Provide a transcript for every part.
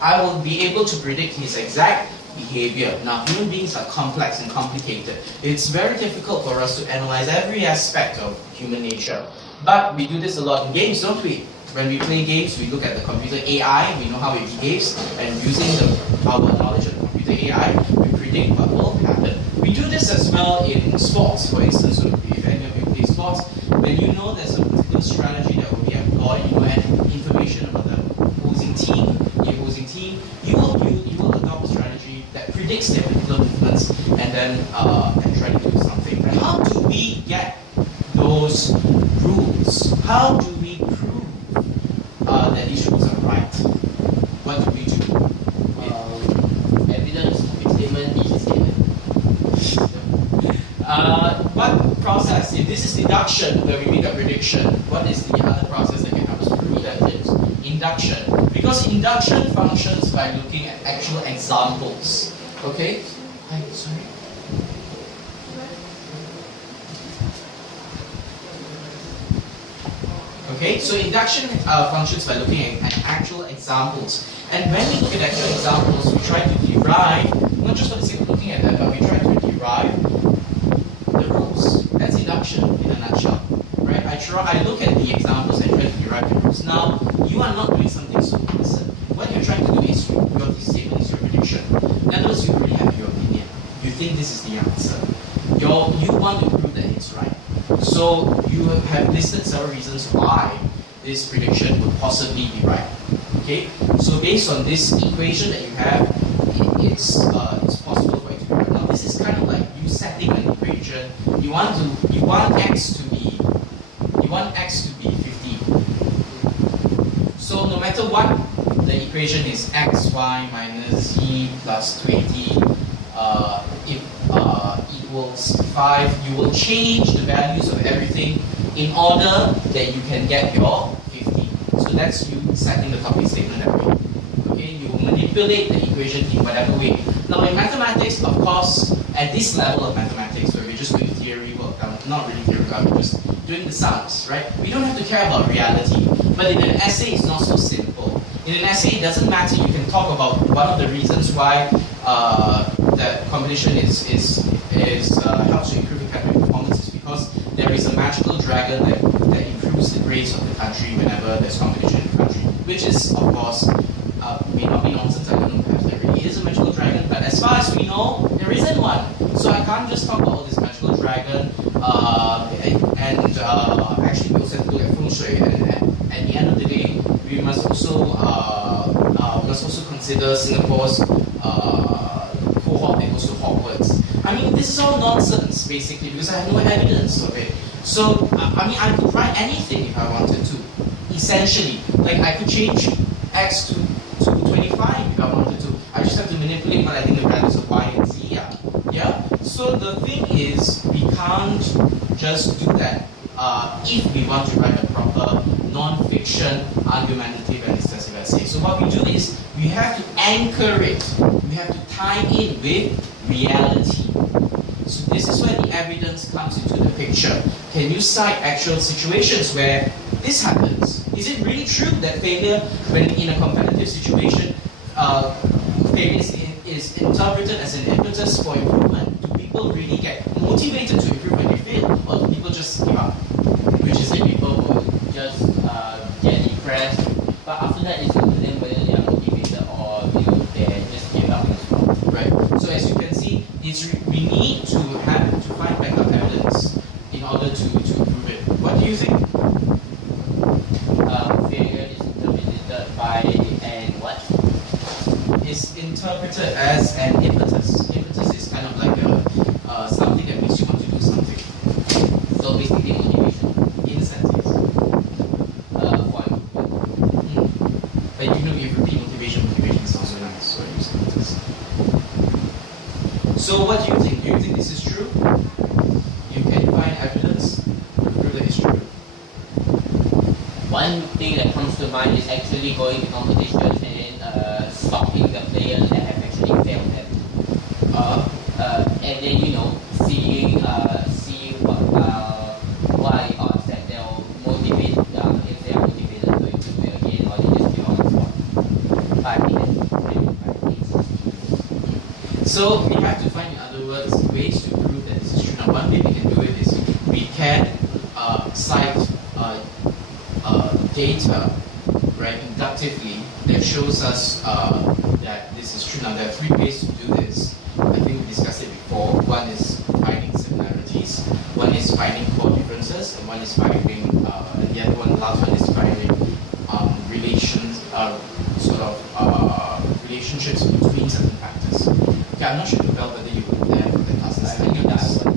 I will be able to predict his exact behavior. Now, human beings are complex and complicated. It's very difficult for us to analyze every aspect of human nature. But we do this a lot in games, don't we? When we play games, we look at the computer AI, we know how it behaves, and using our knowledge of the computer AI, we predict what will happen. We do this as well in sports. For instance, if any of you play sports, when you know there's a particular strategy that will be employed, you know, and information about the opposing team, you will adopt a strategy that predicts their particular movements and then and try to do something. But how do we get those rules? How do we prove that these rules are right? What do we do? Evidence, statement, each statement. What process? If this is deduction, where we make a prediction, what is the other process that can help us prove that? Induction. Because induction functions by looking at actual examples. Okay? Hi, sorry. Okay, so induction functions by looking at actual examples. And when we look at actual examples, we try to derive, not just for the sake of looking at them, but we try to derive the rules. That's induction in a nutshell. Right? I look at the examples and try to derive the rules. Now, you are not doing something so innocent. What you're trying to do is your statement is your prediction. In other words, you already have your opinion. You think this is the answer. You want to prove that it's right. So you have listed several reasons why this prediction would possibly be right. Okay? So based on this equation that you have, it's possible for it to be right. Now this is kind of like you setting an equation. You want x to be 50. So no matter what, the equation is xy minus z plus 20 equals 5. You will change the values of everything in order that you can get your 50. So that's you setting the topic statement that way. Okay, you will manipulate the equation in whatever way. Now in mathematics, of course, at this level of mathematics, where we're just doing theory work, not really theory work, we're just doing the sums, right? We don't have to care about reality. But in an essay, it's not so simple. In an essay, it doesn't matter. You can talk about one of the reasons why that competition helps to improve academic performance is because there is a magical dragon that improves the grades of the country whenever there's competition in the country, which is, of course, may not be nonsense. I don't know if there really is a magical dragon, but as far as we know, there isn't one. So I can't just talk about this magical dragon and actually we also have to look at feng shui. And at the end of the day, we must also consider Singapore's cohort that goes to Hogwarts. I mean, this is all nonsense, basically, because I have no evidence of it. So, I could write anything if I wanted to, essentially. Like, I could change x to 25 if I wanted to. I just have to manipulate what I think the values of y and z are. Yeah? So, the thing is, we can't just do that if we want to write a proper non-fiction, argumentative, and extensive essay. So, what we do is, we have to anchor it. We have to tie in with reality. So this is where the evidence comes into the picture. Can you cite actual situations where this happens? Is it really true that failure, when in a competitive situation, failure is interpreted as an impetus for improvement? Do people really get motivated to improve when they fail, or do people just give up? Which is that people will just get impressed, but after that it's up to them whether they are motivated or they just give up as well. Right. So as you can see, we need to find backup evidence in order to prove it. What do you think? Failure is interpreted by an what? It's interpreted as an impetus. Impetus is kind of like something that makes you want to do something. So basically motivation. Incentives. For improvement. But you know, if you repeat motivation is also nice. So I use impetus. So what do you think? Do you think this is true? You can find evidence to prove that it's true. One thing that comes to mind is actually going to competitions and stopping the players that have actually failed them. And then seeing what are the odds that they'll motivate if they are motivated to improve it again, or they just give on the spot. But I think So we have to find, in other words, ways to prove that this is true. Now, one way we can do it is we can cite data, right, inductively that shows us that this is true. Now, there are three ways to do this. I think we discussed it before. One is finding similarities, one is finding core differences, and one is finding, the other one, the last one is finding relations, relationships between certain factors. Okay, I'm not sure about whether you were there for the classes. I think that I was. I'm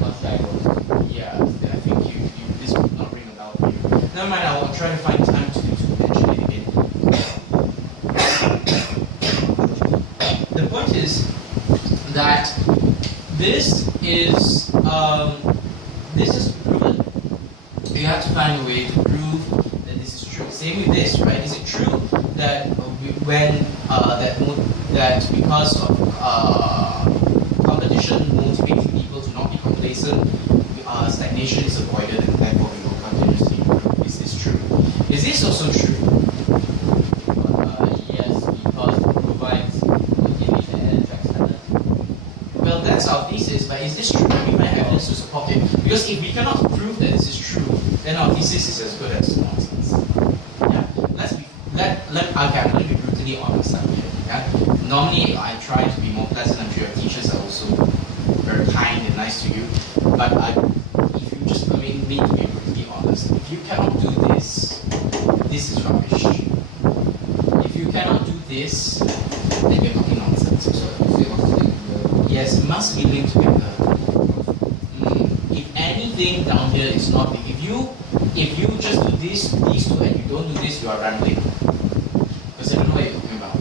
not sure I was. Yeah, I think this would not ring a bell for you. Never mind, I will try to find time to mention it again. The point is that this is proven. You have to find a way to prove that this is true. Same with this, right? Is it true that that because of competition motivating people to not be complacent, stagnation is avoided, and therefore we will continuously improve? Is this true? Is this also true? Yes, because it provides motivation and attracts talent. Well, that's our thesis, but is this true? We might have evidence to support it. Because if we cannot prove that this is true, then our thesis is as good as nonsense. Yeah. Okay, I'm going to be brutally honest here. Yeah. Normally, I try to be more pleasant. I'm sure your teachers are also very kind and nice to you. But if you just permit me to be brutally honest, if you cannot do this, this is rubbish. If you cannot do this, then you're talking nonsense. Yes, it must be linked together. If anything down here is not, if you just do these two and you don't do this, you are rambling. Because I don't know what you're talking about.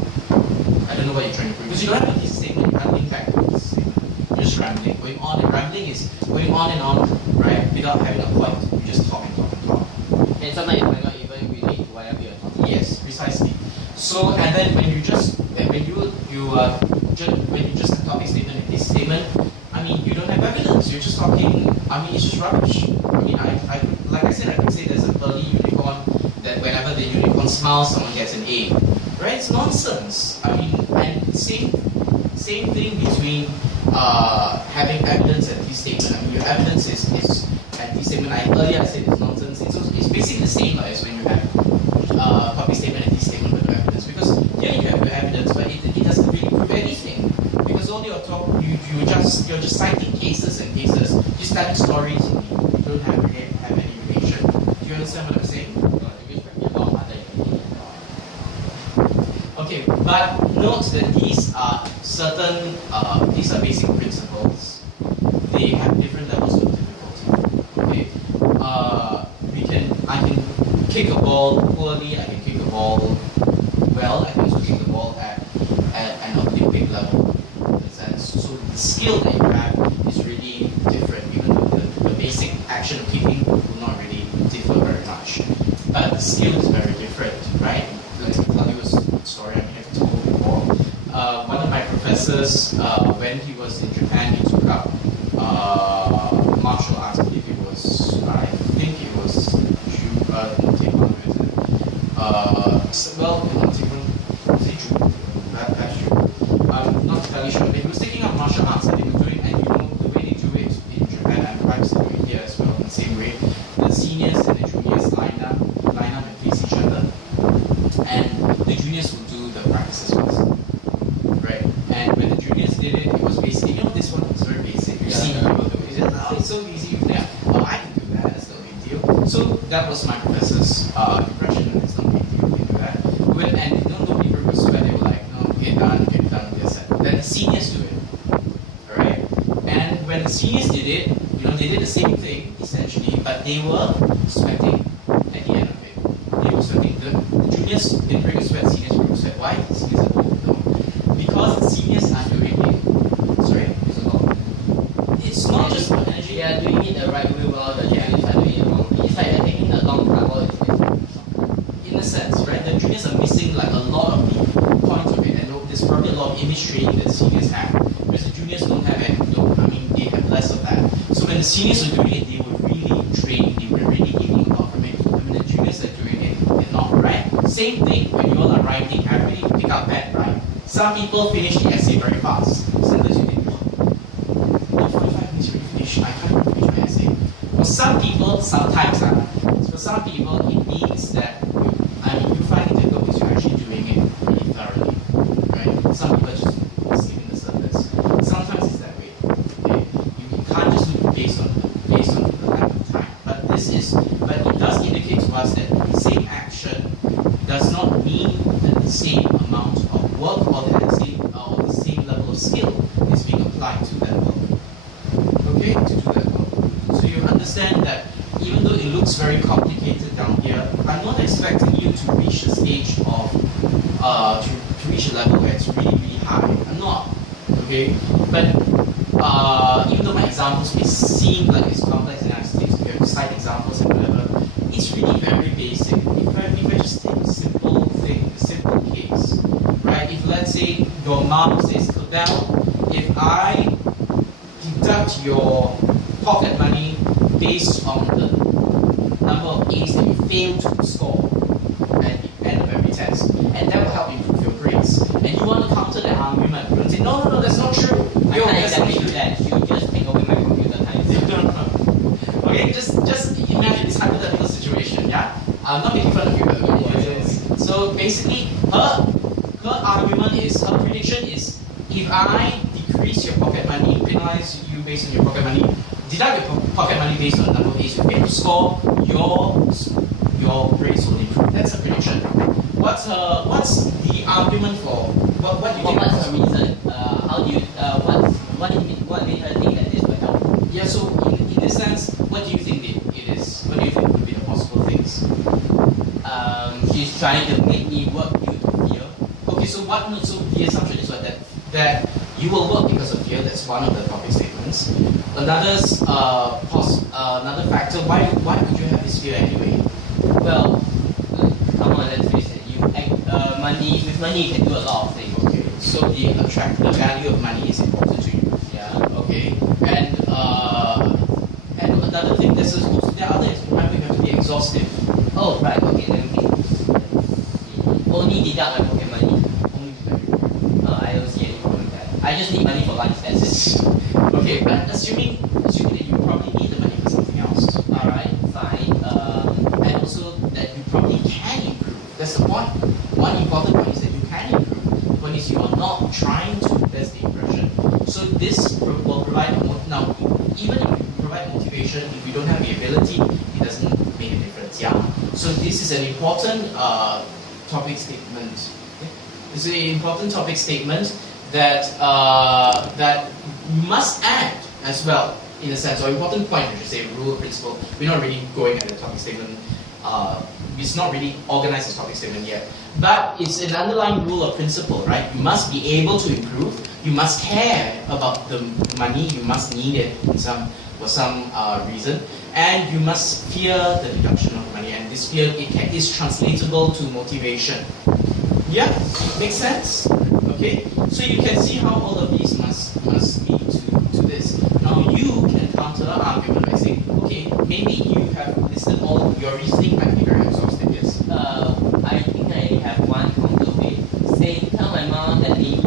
I don't know what you're trying to prove. Because you don't have a thesis statement, you can't link back to a thesis statement. You're just rambling. Going on, and rambling is going on and on, right? Without having a point. You just talk and talk and talk. And sometimes it might not even relate to whatever you're talking about. Yes, precisely. So, and then when you just have topic statement and thesis statement, I mean, you don't have evidence. You're just talking. I mean, it's just rubbish. I mean, I could, like I said, I could say there's a pearly unicorn that whenever the unicorn smiles, someone gets an A. Right? It's nonsense. I mean, and same thing between having evidence and thesis statement. I mean, your evidence is and thesis statement. Earlier I said it's nonsense. It's basically the same as when you have topic statement and thesis statement with no evidence. Because here you have your evidence, but it doesn't really prove anything. Because all you're just citing cases and cases, just telling stories, and you don't have any relation. Do you understand what I'm saying? Okay, but note that these are basic principles. They have different levels of difficulty. Okay, I can kick a ball poorly. I can kick a ball well. I can also kick the ball at an Olympic level. So the skill that you have is really different, even though the basic action of kicking will not really differ very much. But the skill is very different, right? Let me tell you a story I may have told before. One of my professors, when he was in Japan, he took up martial arts. I think it was Taekwondo, is it? Not Taekwondo, is it Judo? That's true. I'm not entirely sure. But he was taking up martial arts and they were doing, and you know, the way they do it in Japan, and perhaps they do it here as well in the same way. The seniors and the juniors line up and face each other. And the juniors will do the practices first. Right? And when the juniors did it, it was basically, this one was very basic. You've seen people do it. It's so easy. Yeah. Oh, I can do that. That's no big deal. So that was my professor's impression. It's no big deal. You can do that. And no people were sweat. They were like, no, get done, this. Then the seniors do it. Alright? And when the seniors did it, they did the same thing, essentially, but they were sweating at the end of it. They were sweating. The juniors didn't bring a sweat, seniors bring a sweat. Why? The seniors are both no. Because the seniors are doing it. Sorry? It's not just about energy. They are doing it the right way while the juniors are doing it wrong. It's like they're taking a long time while the juniors are doing something. In a sense, right? The juniors are missing like a lot of the points of it, and there's probably a lot of image training that the seniors have. Whereas the juniors don't have any, they have less of that. So when the seniors are doing it, they were really trained, they were really giving a lot from it. And when the juniors are doing it, they're not, right? Same thing when you all are writing, everybody pick up pen, right? Some people finish the essay very fast. Sometimes you think, oh, 45 minutes already finished. I can't even finish my essay. For some people, sometimes, for some people, it means that you find it difficult because you're actually doing it really thoroughly, right? Some people just skipping the surface. Sometimes it's that way. Okay? You can't just do it based on the length of time. But it does indicate to us that the same action does not mean that the same amount of work or the same level of skill is being applied to that work. Okay, to do that work. So you understand that even though it looks very complicated down here, I'm not expecting you to reach the stage of to reach a level where it's really, really high. I'm not. Okay? But even though my examples may seem like it's complex and I have to cite examples and whatever, it's really very basic. If I just take a simple thing, a simple case, right? If let's say your mom says, Claudel, if I deduct your pocket money based on the number of A's that you failed to score at the end of every test, and that will help improve your grades. And you want to counter that argument, you want to say, no, that's not true. I can't exactly do that. You just take away my computer time. No. Okay, just imagine this hypothetical situation, yeah? I'm not making fun of you, but so basically, her argument is, her prediction is, if I decrease your pocket money, penalize you based on your pocket money, deduct your pocket money based on the number of A's you failed to score, your grades will improve. That's a prediction. What's the argument for what do you think? What's the reason? How do you what made her think that this would help? Yeah. So in this sense, what do you think it is? What do you think would be the possible things? She's trying to make me work due to fear. Okay. So the assumption is what that you will work because of fear. That's one of the topic statements. Another factor. Why would you have this fear anyway? Well, come on, let's face it. With money you can do a lot of things. Okay. So the value of money is important to you. Yeah. Okay. And another thing, there are others. Remember, you have to be exhaustive. Oh, right. Okay, let me see. Only deduct my pocket money. Only value. I don't see any problem with that. I just need money for lunch. That's it. Okay, but assuming that you probably need the money for something else. Alright, fine. And also that you probably can improve. That's the point. One important point is that you can improve. The point is you are not trying to. That's the impression. So this will provide now. Even if you provide motivation, if you don't have the ability, it doesn't make a difference. Yeah. So this is an important topic statement. This is an important topic statement that you must add as well, in a sense, or important point, I should say, rule, principle. We're not really going at the topic statement. It's not really organized as topic statement yet. But it's an underlying rule or principle, right? You must be able to improve. You must care about the money. You must need it for some reason. And you must fear the deduction of money. And this fear is translatable to motivation. Yeah? Makes sense? Okay? So you can see how all of these must lead to this. Now you can counter the argument by saying, okay, maybe you have listed all your reasoning might be very exhaustive, yes? I think I have one counter way. Tell my mom that maybe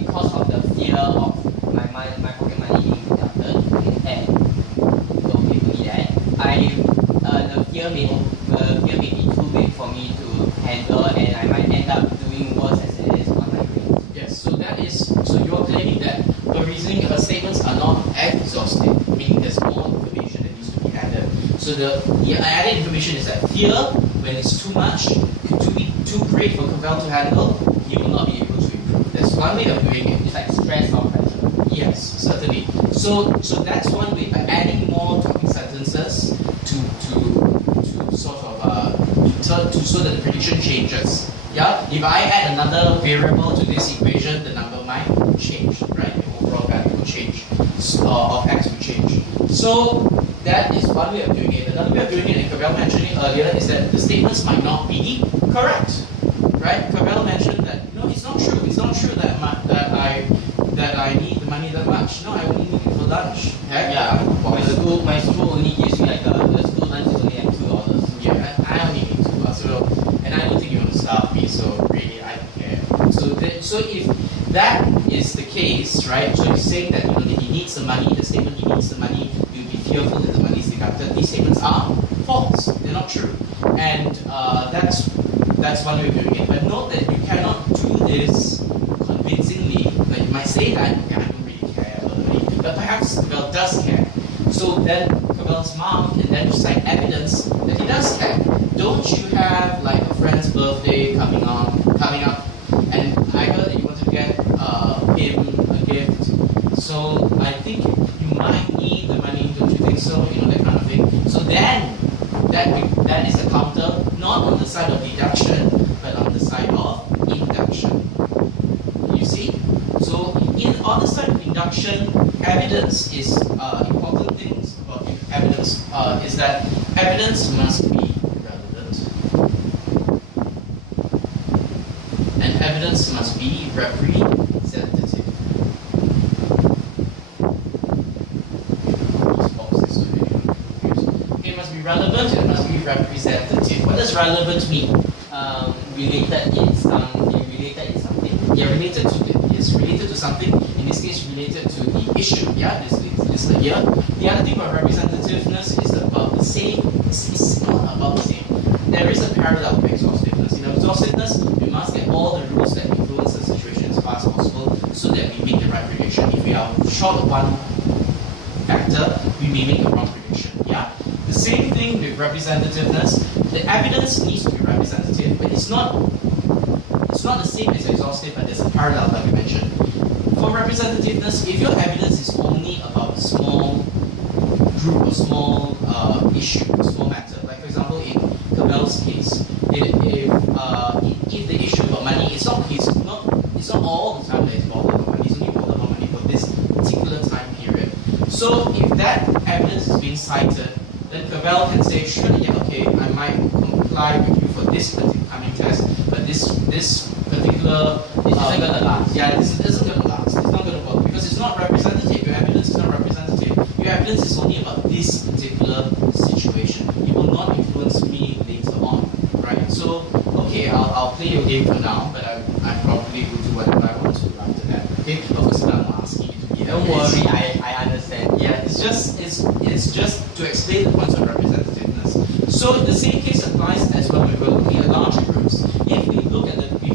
because of the fear of my pocket money being deducted, and don't pay for me that, the fear may be too big for me to handle, and I might end up doing worse as it is on my grades. Yes, so you're claiming that the reasoning statements are not exhaustive, meaning there's more information that needs to be added. So the added information is that fear, when it's too much, too great for Cavell to handle, he will not be able to improve. That's one way of doing it. It's like stress or pressure. Yes, certainly. So that's one way, by adding more talking sentences to sort of so that the prediction changes. Yeah? If I add another variable to this equation, the number might change, right? The overall value will change, of x will change. So that is one way of doing it. Another way of doing it, and Cavell mentioned it earlier, is that the statements might not be correct, right? Cavell mentioned that it's not true. It's not true that I need the money that much. No, I only need it for lunch. Heck, Yeah. My school only gives me the school lunch is only like $2. Yeah, I only need $2. So, and I don't think you want to starve me. So really, I don't care. So So if that is the case, right? So you're saying that that he needs the money, the statement he needs the money, you'll be fearful that the money is deducted. These statements are false. They're not true, and that's one way of doing it. But note that you cannot do this convincingly. Like you might say that, okay, I don't really care about the money, but perhaps Cabell does care. So then Cabell's mom can then cite evidence that he does care. Don't you have like a friend's birthday coming up, and I heard that you want to get him a gift. So I think you might need the money, don't you think so? That kind of thing. So then that is a counter, not on the side of deduction, but on the side of induction. You see? So on the side of induction, evidence is important things about evidence is that evidence must be relevant, and evidence must be representative. It must be relevant and it must be representative. What does relevant mean? Related in something. Yeah, related to it. Yes, related to something. In this case, related to the issue. Yeah, this here. The other thing about representativeness is about the same. It's not about the same. There is a parallel to exhaustiveness. In exhaustiveness, we must get all the rules that influence the situation as far as possible, so that we make the right prediction. If we are short of one factor, we may make the wrong prediction. Yeah. The same thing with representativeness. The evidence needs to be representative, but it's not the same as exhaustive, but there's a parallel that we mentioned. For representativeness, if your evidence is only about a small group or small issue, small matter, like for example in Cabell's case, if the issue about money, it's not all the time that it's bothered about money, it's only bothered about money for this particular time period. So if that evidence is being cited, then Cabell can say, sure, yeah, okay, I might comply with you for this particular coming test, but this particular This isn't gonna last. Yeah, this isn't gonna last. It's not gonna work because it's not representative. Your evidence is not representative. Your evidence is only about this particular situation. It will not influence me later on, right? So, okay, I'll play your game for now, but I probably will do whatever I want to after that. Okay, of course I'm not asking you to be. Don't worry, I understand. Yeah, it's just to explain the points of representativeness. So the same case applies as well when we're looking at larger groups. If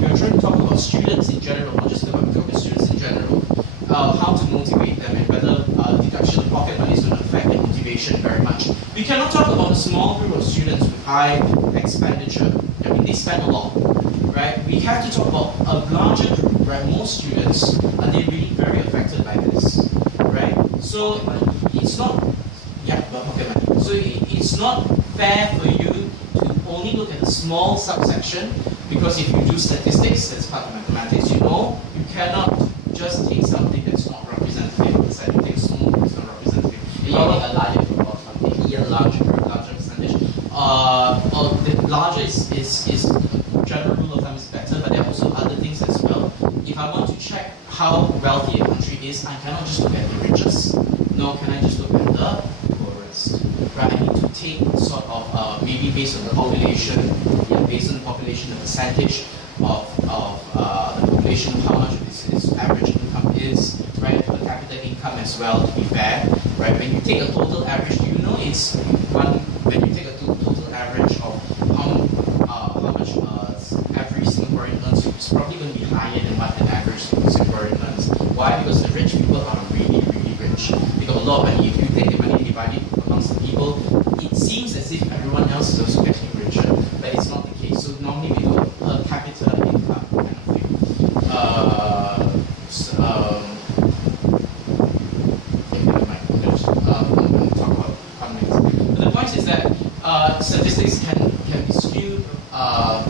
you're trying to talk about students in general, not just about talking about students in general, how to motivate them and whether deduction of pocket money is going to affect their motivation very much. We cannot talk about a small group of students with high expenditure. I mean, they spend a lot, right? We have to talk about a larger group, right? Most students, are they really very affected by this, right? So it's not, yeah, about pocket money. So it's not fair for you to only look at a small subsection, because if you do statistics, that's part of mathematics, you cannot just take something that's not representative and decide to take something that's not representative. You need a larger group or something. Yeah, larger percentage. Or the larger is general rule of thumb is better, but there are also other things as well. If I want to check how wealthy a country is, I cannot just look at the richest, nor can I just look at the poorest. Right? I need to take sort of maybe based on the population, based on the population, the percentage of the population, how much of its average income is, right? Per capita income as well, to be fair, right? When you take a total average, do you know it's when you take a total average of how much every Singaporean earns, it's probably going to be higher than what an average Singaporean earns. Why? Because the rich people are really, really rich. They got a lot of money. If you take the money and divide it amongst the people, it seems as if everyone else is also getting richer, but it's not the case. So normally we do a per capita income kind of thing. Never mind. I'm going to talk about economics. But the point is that statistics can be skewed, but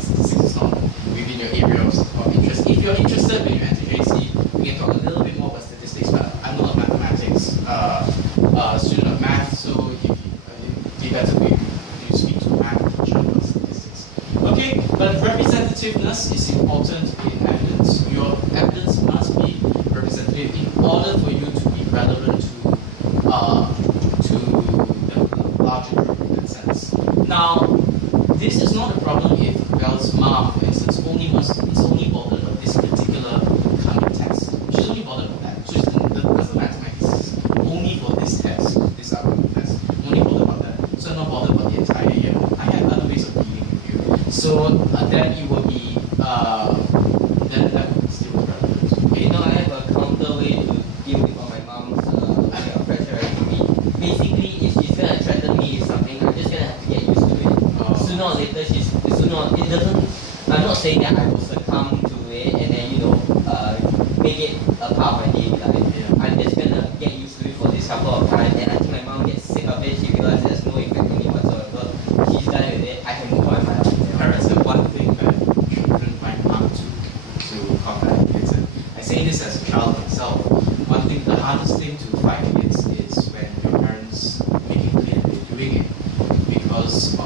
statistics is not within your area of interest. If you're interested when you enter JC, we can talk a little bit more about statistics, but I'm not a mathematics student of math, so it'd be better if you speak to a math teacher about statistics. Okay, but representativeness is important in evidence. Your evidence must be representative in order for you to be relevant to the larger group in that sense. Now, this is not a problem if Bell's mom, for instance, only it's only bothered about this particular coming test. She's only bothered about that. So it doesn't matter my thesis. Only for this test, this upcoming test. I'm only bothered about that. So I'm not bothered about the entire year. I have other ways of dealing with you. So then it will be then that would still be relevant. Okay? You know, I have a counter way to deal with all my mom's pressurizing me. Basically, if she's gonna threaten me with something, I'm just gonna have to get used to it. Sooner or later, it doesn't. I'm not saying that I will succumb to it and then make it a part of my daily life. Yeah. I'm just gonna get used to it for this couple of times, and until my mom gets sick of it, she realizes there's no effect on me whatsoever. She's done with it. I can move on with my life. Parents have one thing that children find hard to combat against it. I say this as a child myself. One thing, the hardest thing to fight against is when your parents make it clear that you're doing it because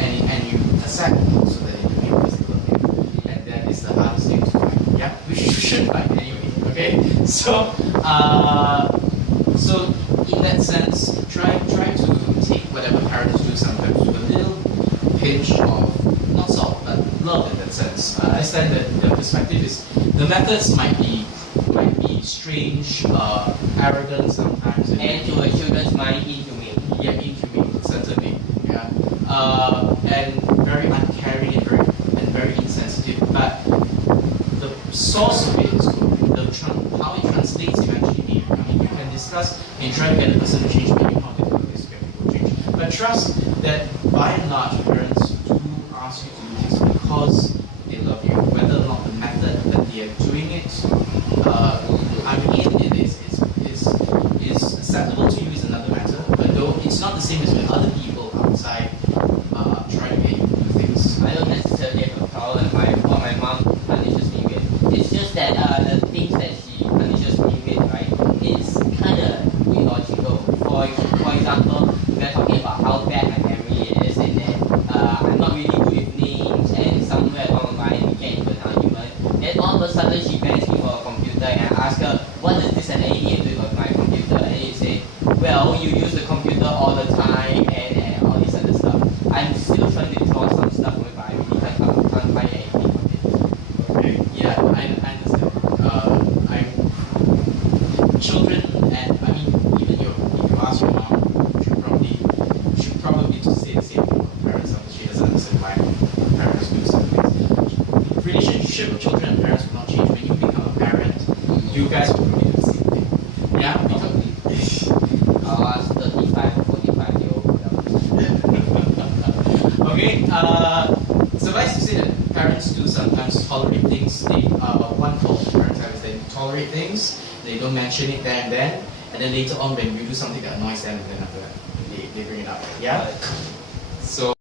and you accept so that they do it because they love you. And that is the hardest thing to fight. Yeah, we should fight anyway. Okay, so so in that sense, try to take whatever parents do sometimes with a little pinch of not salt but love in that sense. I understand that the perspective is the methods might be strange, arrogant sometimes, And to a children's mind, inhumane. yeah, inhumane certainly, yeah, and very uncaring and very insensitive. But the source of it is good. How it translates eventually. I mean, you can discuss and try to get the person to change, maybe how difficult it is to get people to change. But trust that by and large, parents do ask you to do this because they love you, whether or not the method that they are doing it. I mean, it is acceptable to you is another matter, but though it's not the same as when other people outside try to get you to do things. I don't necessarily have a problem with what my mom punishes me with. It's just that the things that she punishes me with, right, it's kind of illogical. For example, we're talking about how bad my memory is, and then I'm not really good with names, and somewhere along the line we get into an argument. Then all of a sudden she begs me for a computer, and I ask her, what does this and anything to do with my computer? And you say, well, you use the computer all the time, and all this other stuff. I'm still trying to draw some stuff with it, but I really can't find anything of it. Okay, yeah, I understand. Children, and I mean, even if you ask your mom, should probably just say the same thing about parents. She doesn't understand why parents do some things. Relationship with children and parents will not change. When you become a parent, you guys will probably do the same thing. Yeah, because I'll ask 35 or 45-year-old. okay, suffice to say that parents do sometimes tolerate things. One fault parents have is they tolerate things, they don't mention it there and then later on when you do something that annoys them, then after that, they bring it up. Yeah? So